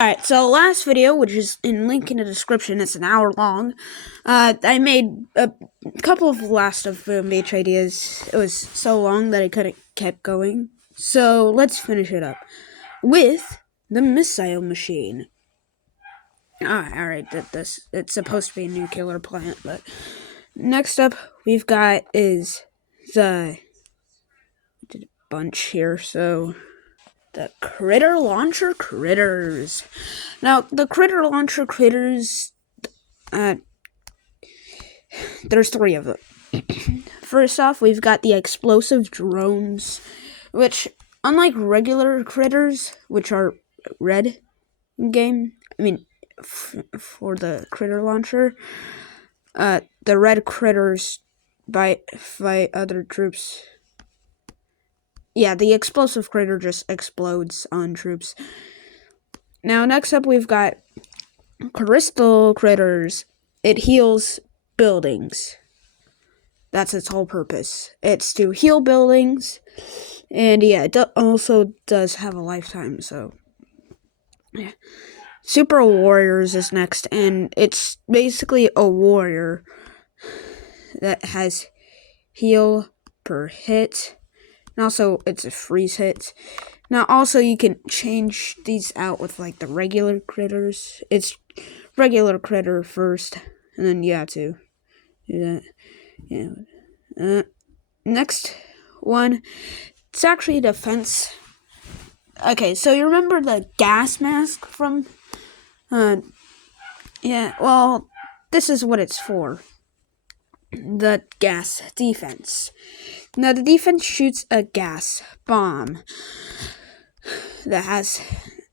Alright, so last video, which is in link in the description, it's an hour long. I made a couple of Last of Boom Beach ideas. It was so long that I couldn't keep going. So let's finish it up with the missile machine. Alright, it's supposed to be a nuclear plant, but next up we've got is the bunch here, so the Critter Launcher Critters. Now, the Critter Launcher Critters, there's three of them. First off, we've got the Explosive Drones, which, unlike regular critters, which are red in game, for the Critter Launcher, the red critters fight other troops. Yeah, the explosive critter just explodes on troops. Now, next up, we've got Crystal Critters. It heals buildings. That's its whole purpose. It's to heal buildings. And yeah, it also does have a lifetime, so yeah. Super Warriors is next, and it's basically a warrior that has heal per hit. And also, it's a freeze hit. Now, also, you can change these out with, like, the regular critters. It's regular critter first, and then you have to do that. Yeah. Next one, it's actually defense. Okay, so you remember the gas mask from... yeah, well, this is what it's for. The gas defense. Now, the defense shoots a gas bomb that has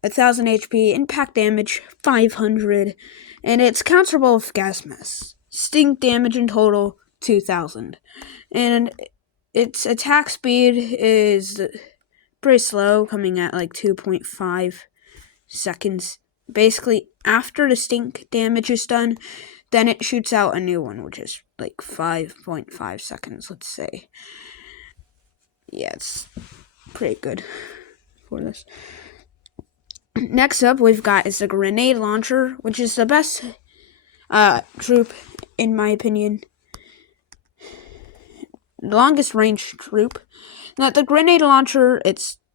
1,000 HP, impact damage 500, and it's counterable with gas masks. Stink damage in total 2,000, and its attack speed is pretty slow, coming at like 2.5 seconds. Basically, after the stink damage is done, then it shoots out a new one, which is like 5.5 seconds, let's say. Yeah, it's pretty good for this. Next up, we've got is the Grenade Launcher, which is the best troop, in my opinion. Longest range troop. Now, the Grenade Launcher,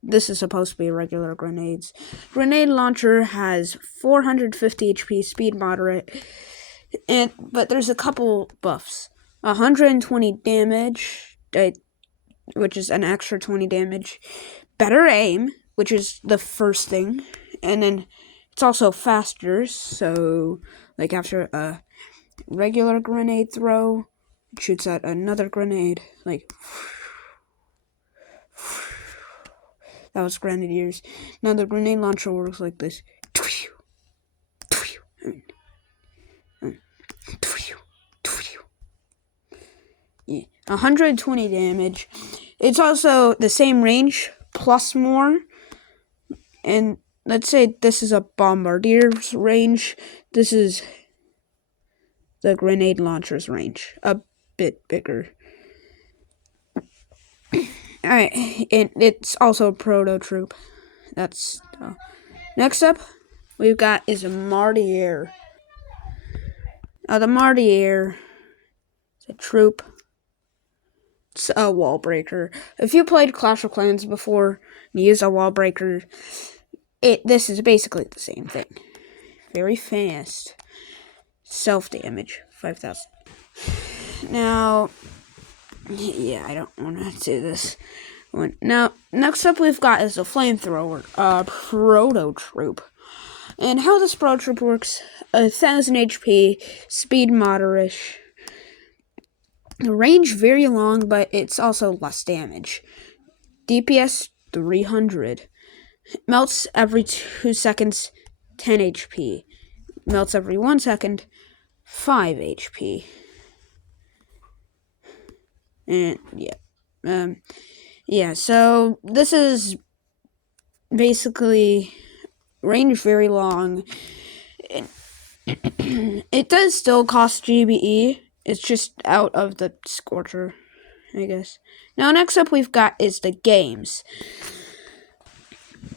this is supposed to be regular grenades. Grenade Launcher has 450 HP, speed moderate, but there's a couple buffs. 120 damage, which is an extra 20 damage. Better aim, which is the first thing. And then it's also faster, so like after a regular grenade throw, it shoots out another grenade. Like, that was Grenadiers. Now the Grenade Launcher works like this. Yeah, 120 damage. It's also the same range plus more. And let's say this is a Bombardier's range. This is the Grenade Launcher's range. A bit bigger. Alright, and it's also a proto troop. That's next up we've got is a Martier. The Martier is a troop. It's a wall breaker. If you played Clash of Clans before and used a wall breaker, this is basically the same thing. Very fast. Self-damage, 5,000. Now, yeah, I don't want to do this one. Now, next up we've got is a flamethrower, proto troop. And how this proto troop works, 1,000 HP, speed moderate. Range very long, but it's also less damage. DPS 300. Melts every 2 seconds, 10 HP. Melts every 1 second, 5 HP. And yeah, so this is basically range very long. It does still cost GBE. It's just out of the Scorcher, I guess. Now, next up we've got is the games.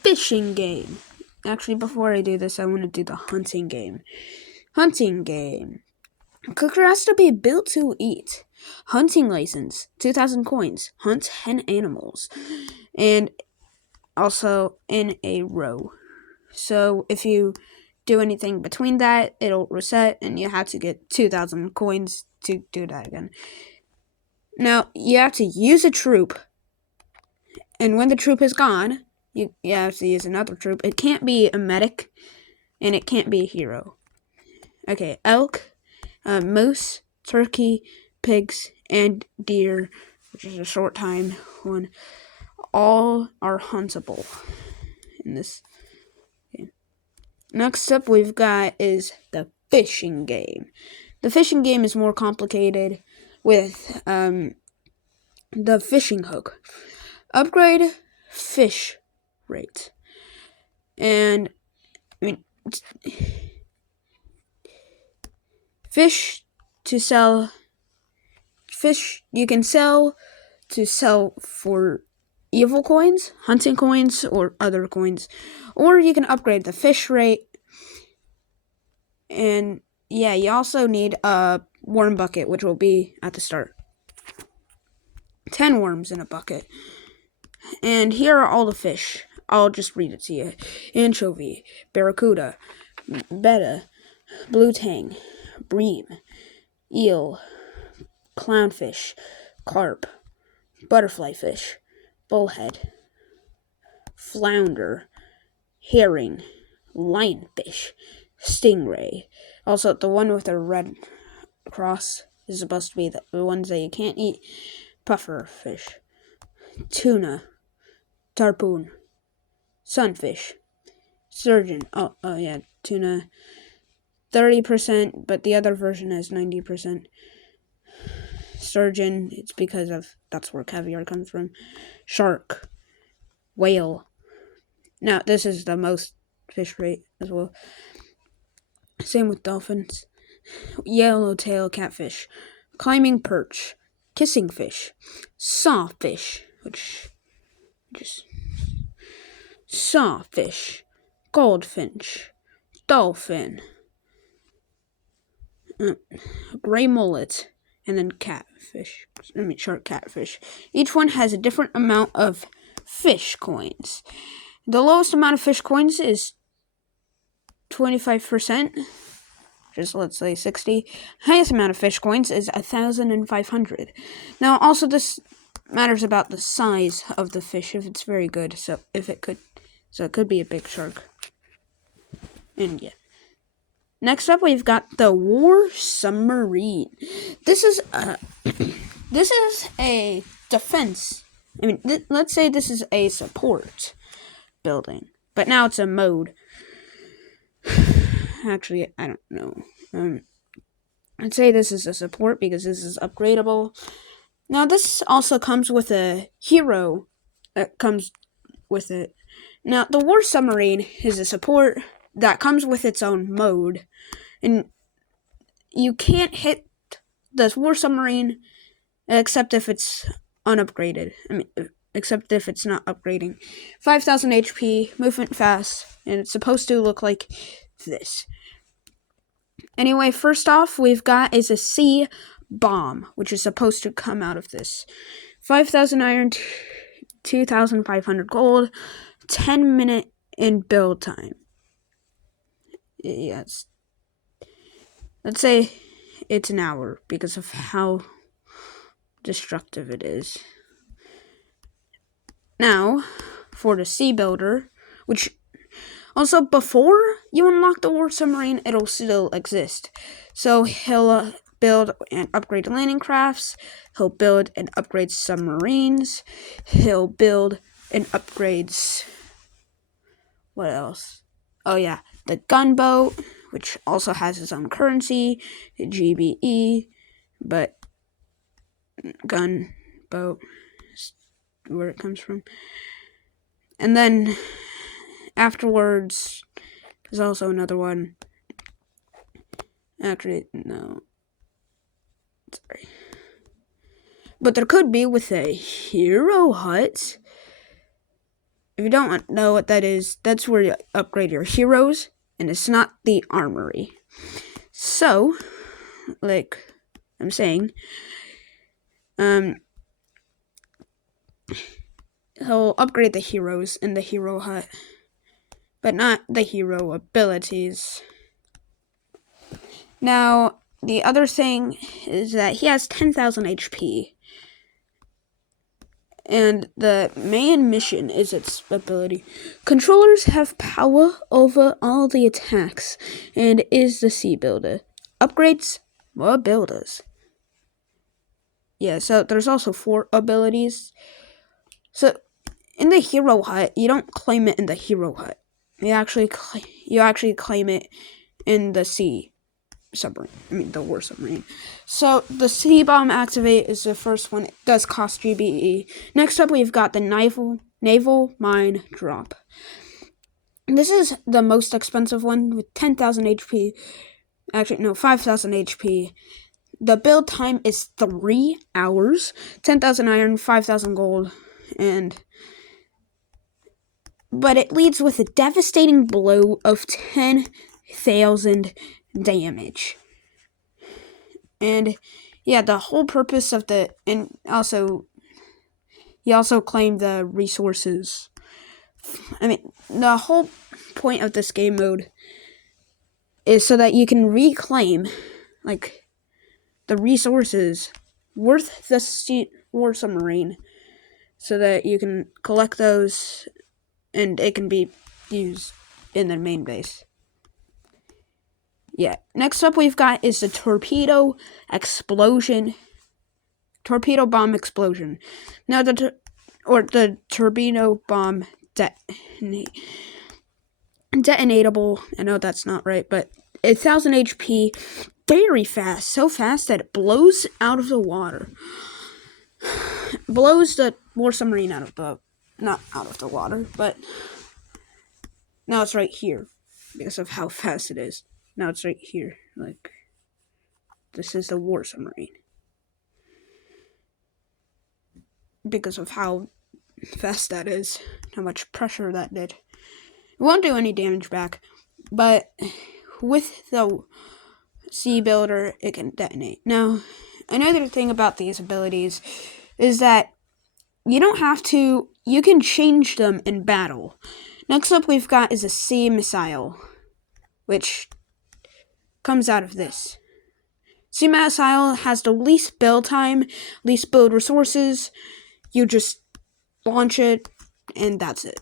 Fishing game. actually, before I do this, I want to do the hunting game. Hunting game. Cooker has to be built to eat. Hunting license, 2,000 coins. Hunt 10 animals. And also in a row. So if you do anything between that, it'll reset and you have to get 2,000 coins to do that again. Now, you have to use a troop. And when the troop is gone, you have to use another troop. It can't be a medic, and it can't be a hero. Okay, elk, moose, turkey, pigs, and deer, which is a short time one, all are huntable in this game. Next up we've got is the fishing game. The fishing game is more complicated with the fishing hook. Upgrade fish rate. And I mean, fish to sell. Fish you can sell to sell for evil coins, hunting coins, or other coins. Or you can upgrade the fish rate. And yeah, you also need a worm bucket, which will be at the start. 10 worms in a bucket. And here are all the fish. I'll just read it to you. Anchovy, barracuda, betta, blue tang, bream, eel, clownfish, carp, butterfly fish, bullhead, flounder, herring, lionfish, stingray. Also, the one with the red cross is supposed to be the ones that you can't eat. Puffer fish, tuna, tarpon, sunfish, sturgeon. Oh yeah, tuna. 30%, but the other version has 90%. Sturgeon, it's because that's where caviar comes from. Shark, whale. Now, this is the most fish rate as well. Same with dolphins. Yellowtail catfish, climbing perch, kissing fish, sawfish, which just sawfish, goldfinch, dolphin, gray mullet, and then shark catfish. Each one has a different amount of fish coins. The lowest amount of fish coins is 25%. Just let's say 60. Highest amount of fish coins is 1,500. Now, also this matters about the size of the fish if it's very good. So it could be a big shark. And yeah. Next up, we've got the War Submarine. This is a defense. I mean, let's say this is a support building, but now it's a mode. Actually, I don't know. I'd say this is a support because this is upgradable. Now, this also comes with a hero that comes with it. Now, the War Submarine is a support that comes with its own mode. And you can't hit the War Submarine except if it's unupgraded. I mean, except if it's not upgrading. 5,000 HP, movement fast, and it's supposed to look like this. Anyway, first off, we've got is a sea bomb, which is supposed to come out of this. 5,000 iron, 2,500 gold, 10-minute in build time. Yes. Let's say it's an hour because of how destructive it is. Now, for the Sea Builder, which also before you unlock the War Submarine, it'll still exist. So he'll build and upgrade landing crafts. He'll build and upgrade submarines. He'll build and upgrades. What else? Oh yeah, the gunboat, which also has its own currency, GBE, but gunboat is where it comes from. And then afterwards, there's also another one. Actually, no. Sorry. But there could be with a hero hut. If you don't know what that is, that's where you upgrade your heroes, and it's not the armory. So, like I'm saying, he'll upgrade the heroes in the hero hut, but not the hero abilities. Now, the other thing is that he has 10,000 HP. And the main mission is its ability. Controllers have power over all the attacks and is the sea builder. Upgrades, more builders. Yeah, so there's also 4 abilities. So in the hero hut, you don't claim it in the hero hut. You actually claim it in the sea submarine. The war submarine. So the sea bomb activate is the first one. It does cost GBE. Next up, we've got the naval mine drop. This is the most expensive one with 10,000 HP. Actually, no, 5,000 HP. The build time is 3 hours. 10,000 iron, 5,000 gold, but it leads with a devastating blow of 10,000 damage. And yeah, the whole purpose of he also claimed the resources. The whole point of this game mode is so that you can reclaim, the resources worth the war submarine, so that you can collect those, and it can be used in the main base. Yeah. Next up we've got is the torpedo bomb explosion. Now the torpedo bomb detonatable. I know that's not right, but 1,000 HP, very fast, so fast that it blows out of the water. Blows the war submarine not out of the water, but now it's right here because of how fast it is. Now it's right here. This is the war submarine. Because of how fast that is, how much pressure that did. It won't do any damage back, but with the sea builder, it can detonate. Now, another thing about these abilities is that you can change them in battle. Next up we've got is a sea missile, which comes out of this. Sea missile has the least build time, least build resources. You just launch it, and that's it.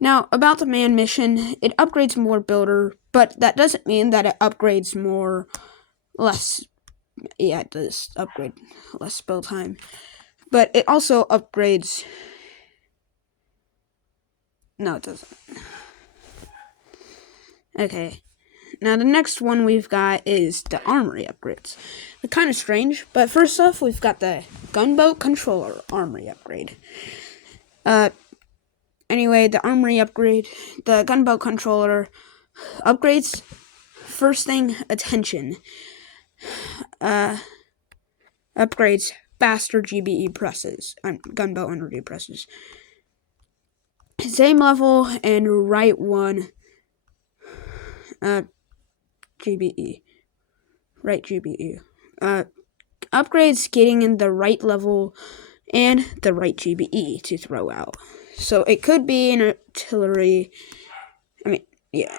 Now, about the man mission, it upgrades more builder, but that doesn't mean that it upgrades less. Yeah, it does upgrade less build time. But it also upgrades... No, it doesn't. Okay. Now, the next one we've got is the armory upgrades. They're kind of strange, but first off, we've got the gunboat controller armory upgrade. Anyway, the armory upgrade, the gunboat controller upgrades, first thing, attention. Upgrades faster GBE presses, gunboat energy presses. Same level and right one GBE. Right GBE. Upgrades getting in the right level and the right GBE to throw out. So it could be an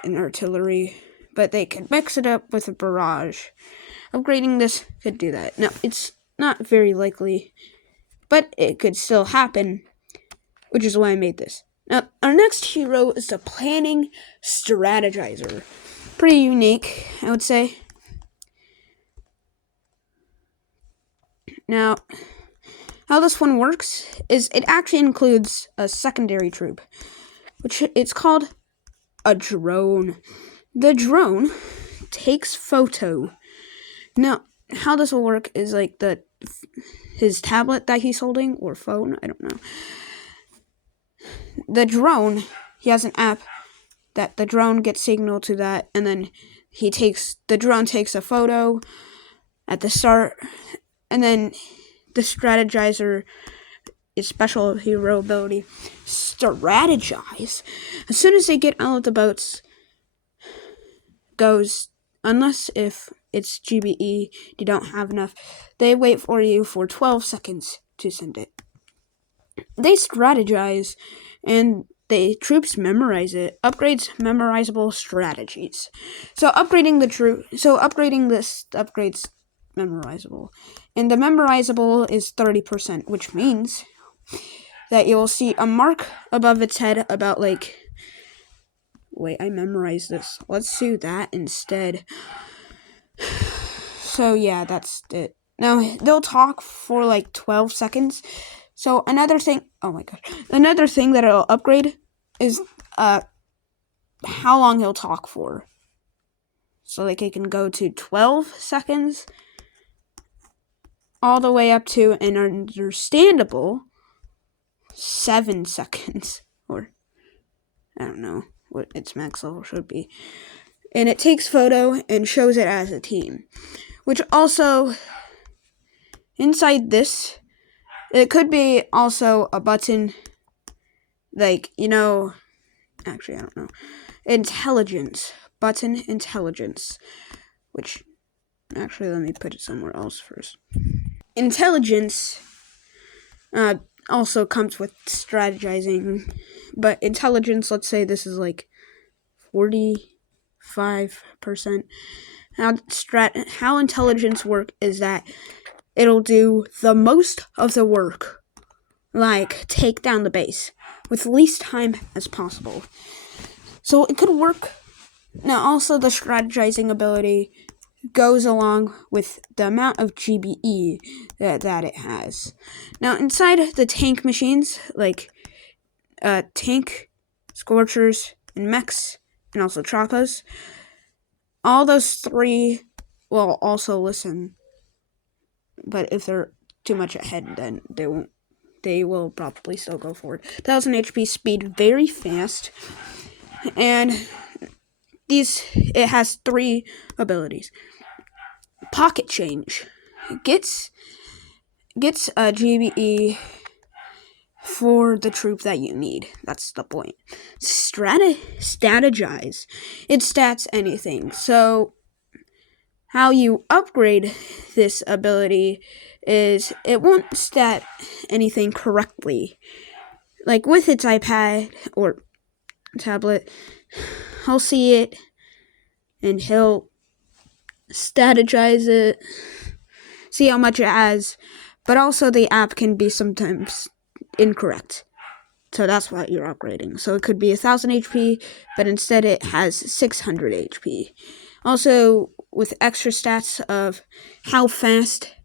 artillery, but they could mix it up with a barrage. Upgrading this could do that. Now, it's not very likely, but it could still happen, which is why I made this. Now, our next hero is the Planning Strategizer. Pretty unique, I would say. Now, how this one works is it actually includes a secondary troop, which it's called a drone. The drone takes photo. Now, how this will work is his tablet that he's holding, or phone, I don't know. The drone, he has an app that the drone gets signal to that, and then the drone takes a photo at the start, and then the strategizer its special hero ability, Strategize. As soon as they get out of the boats, goes, unless if it's GBE, you don't have enough, they wait for you for 12 seconds to send it. They strategize, and the troops memorize it. Upgrades memorizable strategies. So upgrading this upgrades memorizable. And the memorizable is 30%, which means that you will see a mark above its head about like, wait, I memorized this. Let's do that instead. So yeah, that's it. Now, they'll talk for like 12 seconds. So another thing that it'll upgrade is how long he'll talk for. So like it can go to 12 seconds all the way up to an understandable 7 seconds, or I don't know what its max level should be. And it takes photo and shows it as a team, which also inside this, it could be also a button, like, actually I don't know, intelligence, button intelligence, which actually let me put it somewhere else first. Intelligence also comes with strategizing, but intelligence, let's say this is like 45%. How intelligence work is that it'll do the most of the work, like take down the base with least time as possible. So it could work. Now also the strategizing ability goes along with the amount of GBE that it has. Now inside the tank machines, like tank, scorchers, and mechs, and also choppas, all those three will also listen. But if they're too much ahead, then they won't. They will probably still go forward. 1000 HP speed, very fast, and it has 3 abilities. Pocket change gets a GBE for the troop that you need. That's the point. Strategize. It stats anything. So how you upgrade this ability is it won't stat anything correctly. Like with its iPad or tablet, he'll see it and he'll strategize it, see how much it has, but also the app can be sometimes incorrect. So that's why you're upgrading. So it could be 1000 HP, but instead it has 600 HP. Also, with extra stats of how fast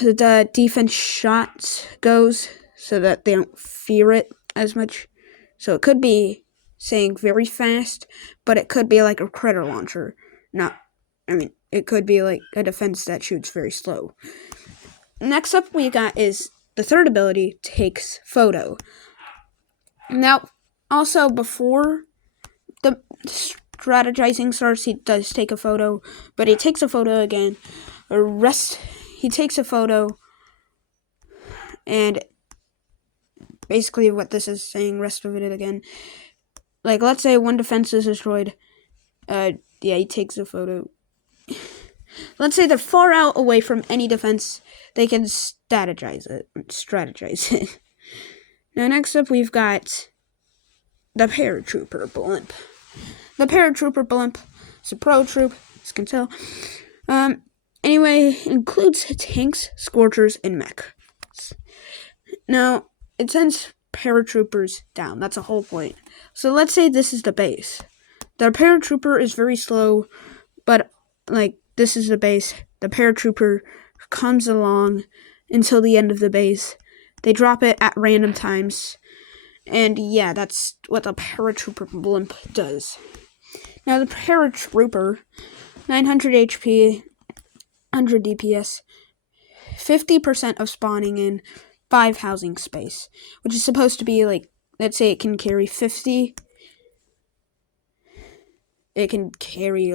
the defense shots goes, so that they don't fear it as much. So it could be saying very fast, but it could be like a critter launcher. It could be like a defense that shoots very slow. Next up we got is the third ability, takes photo. Now, also before the strategizing starts, he does take a photo, but he takes a photo again. He takes a photo, and basically what this is saying, rest of it again. Like, let's say one defense is destroyed. He takes a photo. Let's say they're far out away from any defense. They can strategize it. Now, next up, we've got the Paratrooper Blimp. The Paratrooper Blimp is a pro troop, as you can tell. Anyway, includes tanks, scorchers, and mechs. Now, it sends paratroopers down. That's the whole point. So let's say this is the base. The paratrooper is very slow, but this is the base. The paratrooper comes along until the end of the base. They drop it at random times. And yeah, that's what the Paratrooper Blimp does. Now the Paratrooper, 900 HP, 100 DPS, 50% of spawning in, 5 housing space, which is supposed to be let's say it can carry 50. It can carry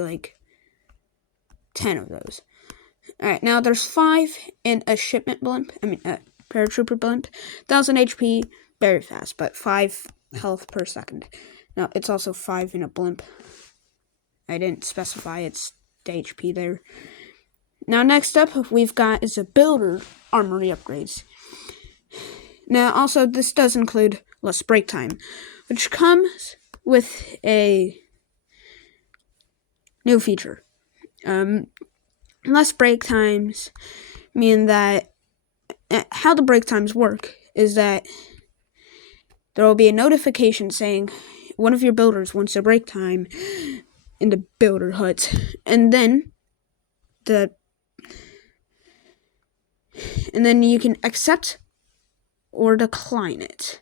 10 of those. Alright, now there's 5 in a shipment blimp. paratrooper blimp. 1000 HP, very fast, but 5 health per second. No, it's also 5 in a blimp. I didn't specify it's the HP there. Now, next up, we've got is a builder armory upgrades. Now, also, this does include less break time, which comes with a new feature. Less break times mean that how the break times work is that there will be a notification saying one of your builders wants a break time in the builder hut, and then you can accept or decline it.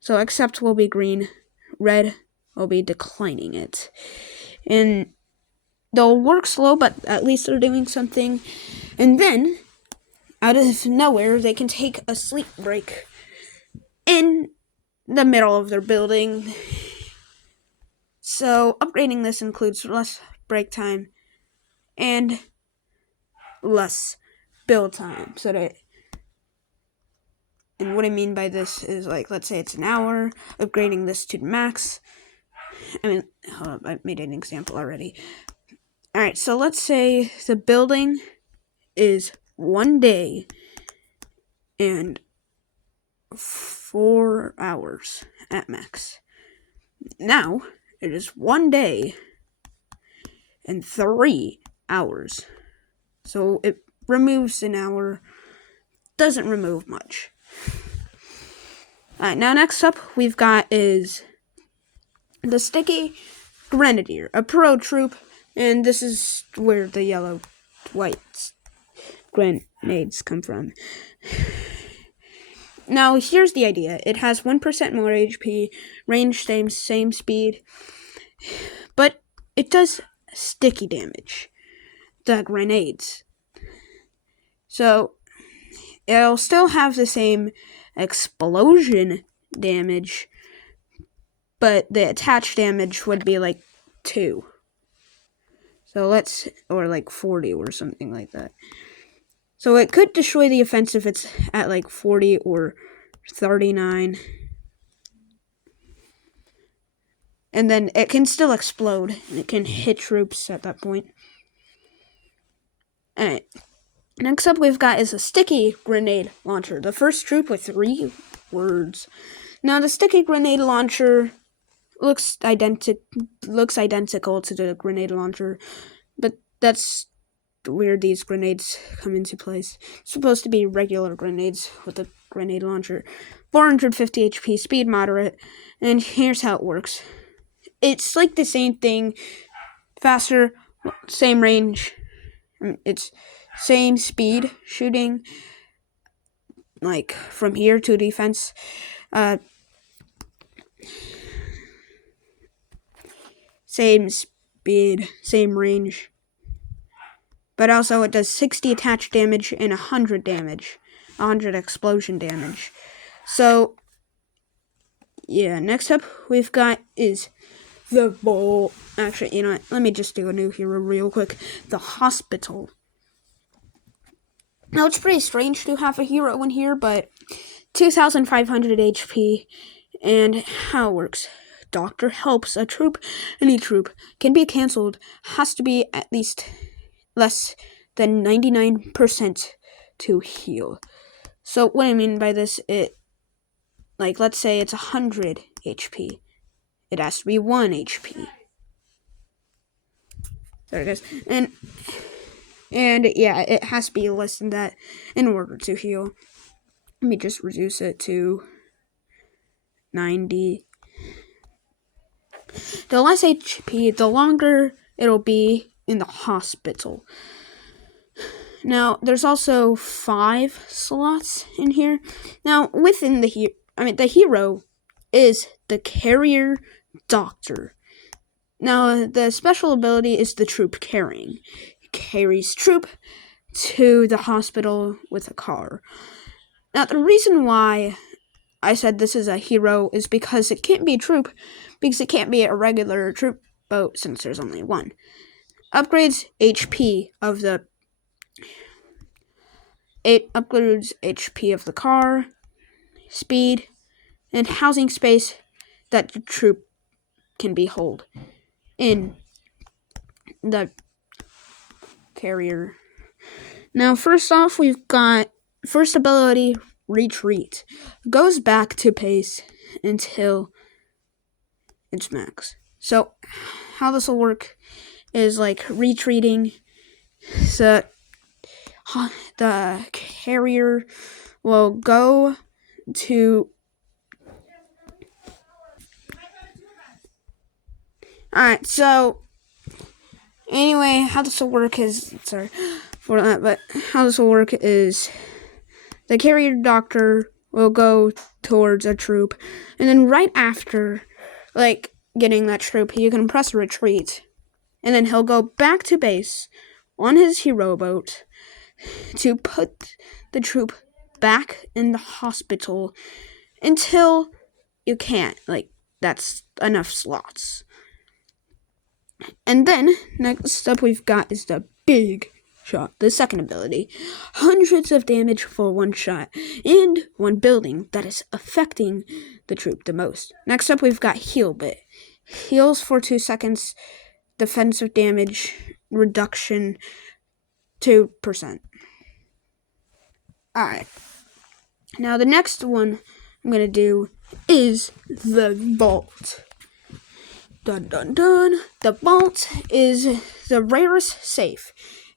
So accept will be green, red will be declining it. And they'll work slow, but at least they're doing something. And then, out of nowhere, they can take a sleep break in the middle of their building. So upgrading this includes less break time and less build time. And what I mean by this is, like, let's say it's an hour, upgrading this to the max. Hold up, I made an example already. Alright, so let's say the building is 1 day and 4 hours at max. Now, it is 1 day and 3 hours. So it removes an hour, doesn't remove much. Alright, now next up we've got is the Sticky Grenadier, a pro troop, and this is where the yellow white grenades come from. Now here's the idea. It has 1% more HP, range same speed, but it does sticky damage, the grenades. So it'll still have the same explosion damage, but the attached damage would be like 2. So or like 40 or something like that. So it could destroy the offense if it's at like 40 or 39. And then it can still explode, and it can hit troops at that point. Alright. Next up we've got is a Sticky Grenade Launcher. The first troop with 3 words. Now the Sticky Grenade Launcher looks identical to the grenade launcher, but that's where these grenades come into place. It's supposed to be regular grenades with a grenade launcher. 450 HP, speed moderate, and here's how it works. It's like the same thing, faster, same range. It's same speed shooting, like from here to defense. Same speed, same range. But also it does 60 attached damage and 100 damage. 100 explosion damage. So, yeah, next up we've got is the Bolt. Actually, you know what? Let me just do a new hero real quick. The Hospital. Now, it's pretty strange to have a hero in here, but 2,500 HP. And how it works. Doctor helps a troop. Any troop can be cancelled. Has to be at least less than 99% to heal. So what I mean by this, let's say it's 100 HP. It has to be 1 HP. There it is. And yeah, it has to be less than that in order to heal. Let me just reduce it to 90. The less HP, the longer it'll be in the hospital. Now, there's also 5 slots in here. Now, within the hero is the Carrier Doctor. Now, the special ability is the troop carrying. It carries troop to the hospital with a car. Now, the reason why I said this is a hero is because it can't be a troop, because it can't be a regular troop boat since there's only 1. Upgrades HP of the It upgrades HP of the car, speed, and housing space that the troop can be held in the carrier. Now, first off, we've got first ability, Retreat. Goes back to pace until it's max. So, how this will work is like retreating. So, the carrier will go to. Alright, so anyway, how this will work is sorry for that, but how this will work is the carrier doctor will go towards a troop, and then right after, like, getting that troop, you can press retreat, and then he'll go back to base on his hero boat to put the troop back in the hospital until you can't. Like, that's enough slots. And then, next up we've got is the big shot, the second ability. Hundreds of damage for one shot, and one building that is affecting the troop the most. Next up we've got Heal Bit. Heals for 2 seconds, defensive damage reduction 2%. Alright. Now the next one I'm going to do is the Vault. Dun dun dun. The Vault is the rarest safe.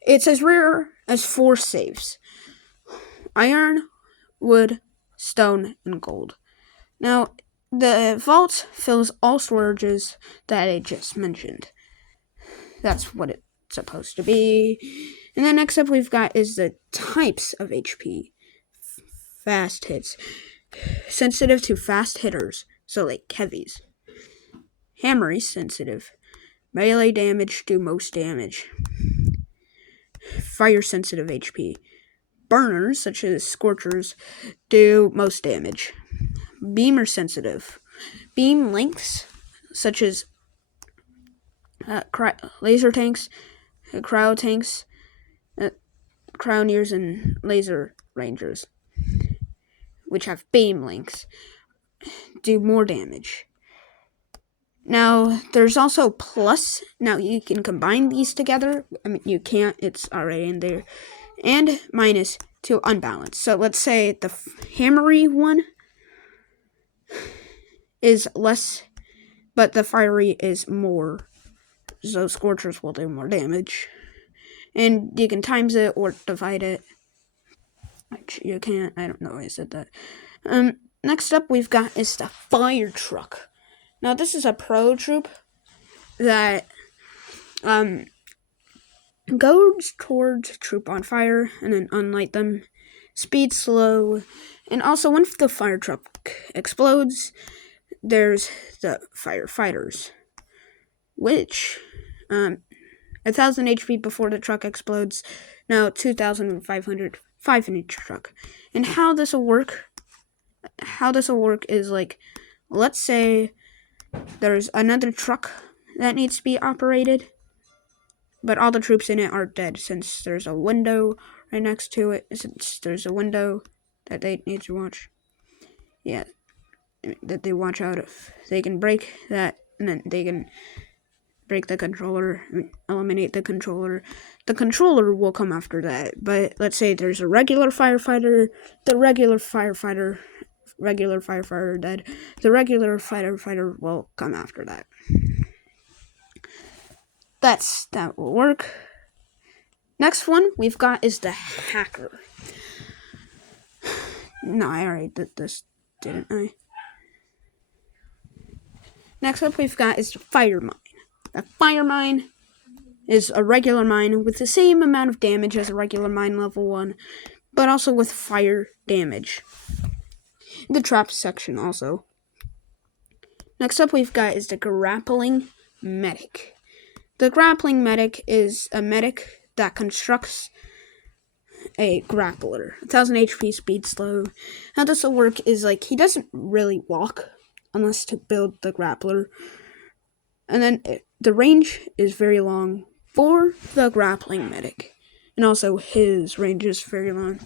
It's as rare as 4 safes. Iron, wood, stone, and gold. Now, the Vault fills all storages that I just mentioned. That's what it's supposed to be. And then next up we've got is the types of HP. Fast hits. Sensitive to fast hitters, so like heavies. Hammery sensitive. Melee damage do most damage. Fire sensitive HP. Burners, such as Scorchers, do most damage. Beamer sensitive. Beam lengths, such as laser tanks, cryo tanks, cryoneers, and laser rangers, which have beam lengths, do more damage. Now, there's also plus. Now, you can combine these together. I mean, you can't. It's already in there. And minus to unbalanced. So, let's say the hammery one is less, but the fiery is more. So, Scorchers will do more damage. And you can times it or divide it. Which you can't. I don't know why I said that. Next up, we've got is the Fire Truck. Now, this is a pro troop that goes towards troop on fire and then unlight them. Speed slow. And also, when the fire truck explodes, there's the firefighters, which 1,000 HP before the truck explodes. Now 2,500 in each truck. And how this will work is like, let's say there's another truck that needs to be operated, but all the troops in it are dead since there's a window right next to it. Since there's a window that they need to watch. Yeah, that they watch out if they can break that, and then they can break the controller, eliminate the controller. The controller will come after that, but let's say there's a regular firefighter, the regular firefighter dead, the regular firefighter will come after that. That will work. Next one we've got is the Hacker. No, I already did this, didn't I? Next up we've got is the Fire Mine. The Fire Mine is a regular mine with the same amount of damage as a regular mine level 1, but also with fire damage. The trap section also. Next up we've got is the Grappling Medic. The Grappling Medic is a medic that constructs a grappler. 1,000 HP, speed slow. How this will work is like he doesn't really walk unless to build the grappler. And then the range is very long for the Grappling Medic. And also his range is very long.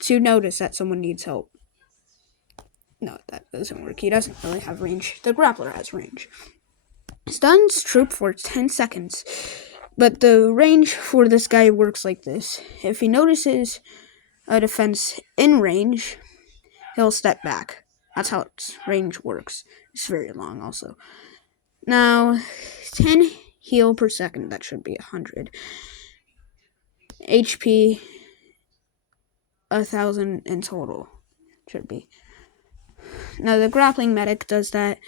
to notice that someone needs help. No, that doesn't work. He doesn't really have range. The grappler has range. Stuns troop for 10 seconds. But the range for this guy works like this. If he notices a defense in range, he'll step back. That's how its range works. It's very long also. Now, 10 heal per second. That should be 100. HP, 1,000 in total. Should be. Now, the grappling medic does that.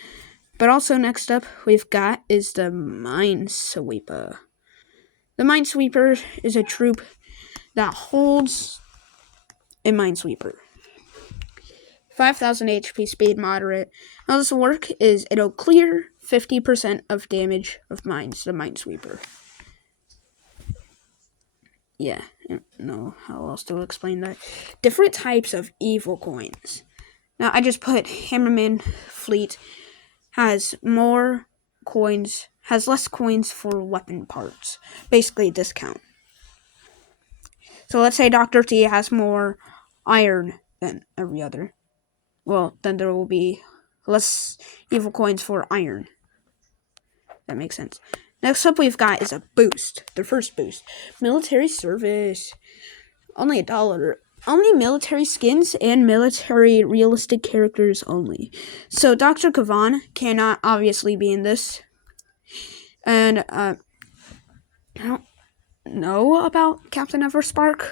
But also next up we've got is the Minesweeper. The Minesweeper is a troop that holds a Minesweeper. 5,000 HP, speed moderate. How this will work is it'll clear 50% of damage of mines, the Minesweeper. Yeah, I don't know how else to explain that. Different types of evil coins. Now, I just put Hammerman Fleet has more coins, has less coins for weapon parts. Basically, a discount. So let's say Dr. T has more iron than every other. Well, then there will be less evil coins for iron. That makes sense. Next up we've got is a boost. The first boost. Military service. Only $1. Only military skins and military realistic characters only. So Dr. Kavan cannot obviously be in this. And I don't know about Captain Everspark.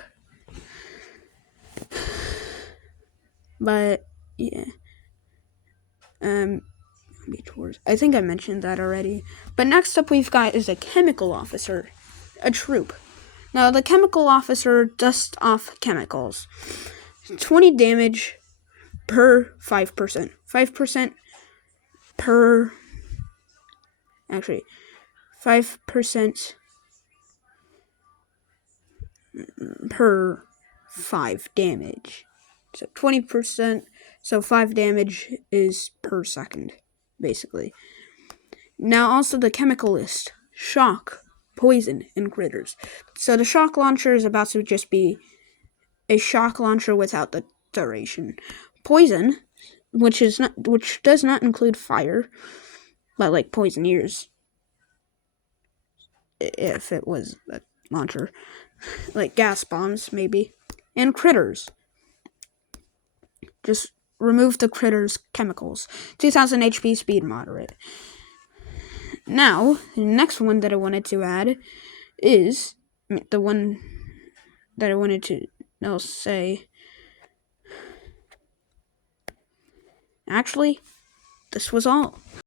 But yeah. I think I mentioned that already. But next up we've got is a chemical officer. A troop. Now, the chemical officer dusts off chemicals. 20 damage per 5%. 5% per... Actually, 5% per 5 damage. So 20%, so 5 damage is per second, basically. Now, also the chemicalist. Shock. Poison and critters. So the shock launcher is about to just be a shock launcher without the duration. Poison, which does not include fire, but like poisoneers, if it was a launcher, like gas bombs maybe, and critters. Just remove the critters' chemicals. 2,000 HP, speed moderate. Now, the next one that I wanted to add is the one that I wanted to say. Actually, this was all.